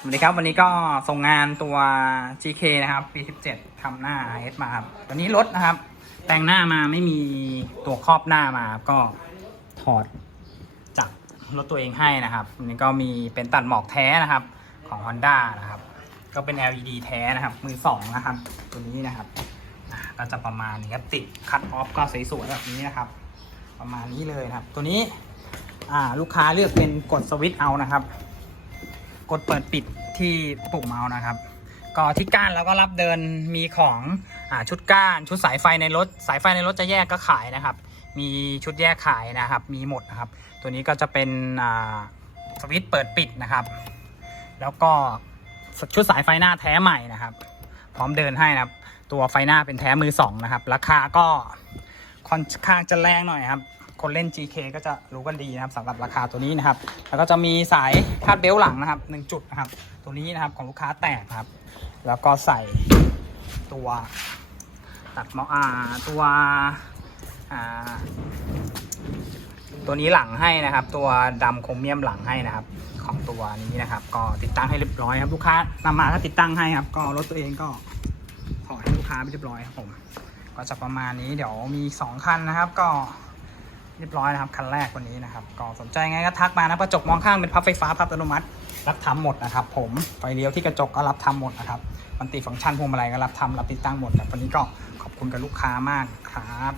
สวัสดีครับวันนี้ก็ส่งงานตัว GK นะครับปี17 ทำหน้า S มาครับวันนี้รถนะครับ แต่งหน้ามาไม่มีตัวครอบหน้ามาครับก็ถอดจากรถตัวเองให้นะครับวันนี้ก็มีเป็นตัดหมอกแท้นะครับของ Honda นะครับ ก็เป็น LED แท้นะครับ มือสองนะครับ ตัวนี้นะครับอ่าก็จะประมาณนี้ครับติดคัตออฟก็สวยๆแบบนี้นะครับ ประมาณนี้เลยนะครับ ตัวนี้ลูกค้าเลือกเป็นกดสวิตช์เอานะครับ กดเปิดปิดที่ปุ่มเมาส์นะครับ ก็ที่ก้านแล้วก็รับเดินมีของอชุดก้านชุดสายไฟในรถ สายไฟในรถจะแยกก็ขายนะครับ มีชุดแยกขายนะครับ มีหมดนะครับ ตัวนี้ก็จะเป็นสวิตช์เปิดปิดนะครับ แล้วก็ชุดสายไฟหน้าแท้ใหม่นะครับ พร้อมเดินให้นะครับ ตัวไฟหน้าเป็นแท้มือสองนะครับ ราคาก็ค่อนข้างจะแรงหน่อยครับ คนเล่น GK ก็จะรู้กันดีนะครับสำหรับราคาตัวนี้นะครับ แล้วก็จะมีสายคาดเบลต์หลังนะครับหนึ่งจุดนะครับ ตัวนี้นะครับของลูกค้าแตกครับ แล้วก็ใส่ตัวตัดมาอาตัวอ่าตัวนี้หลังให้นะครับ ตัวดำโครเมียมหลังให้นะครับ ของตัวนี้นะครับ ก็ติดตั้งให้เรียบร้อยครับลูกค้านำมาก็ติดตั้งให้ครับ ก็รถตัวเองก็ถอดให้ลูกค้าไปเรียบร้อยครับผมก็จะประมาณนี้เดี๋ยวมีสองคันนะครับ ก็ เรียบร้อยนะครับคันแรกวันนี้นะครับก็สนใจไงก็ทักมานะกระจกมองข้างเป็นพับไฟฟ้าพับอัตโนมัติ รับทำหมดนะครับ ผมไฟเลี้ยวที่กระจกก็รับทำหมดนะครับมันติฟังก์ชันพวงมาลัยก็รับทำรับติดตั้งหมดแต่วันนี้ก็ขอบคุณกับลูกค้ามากครับ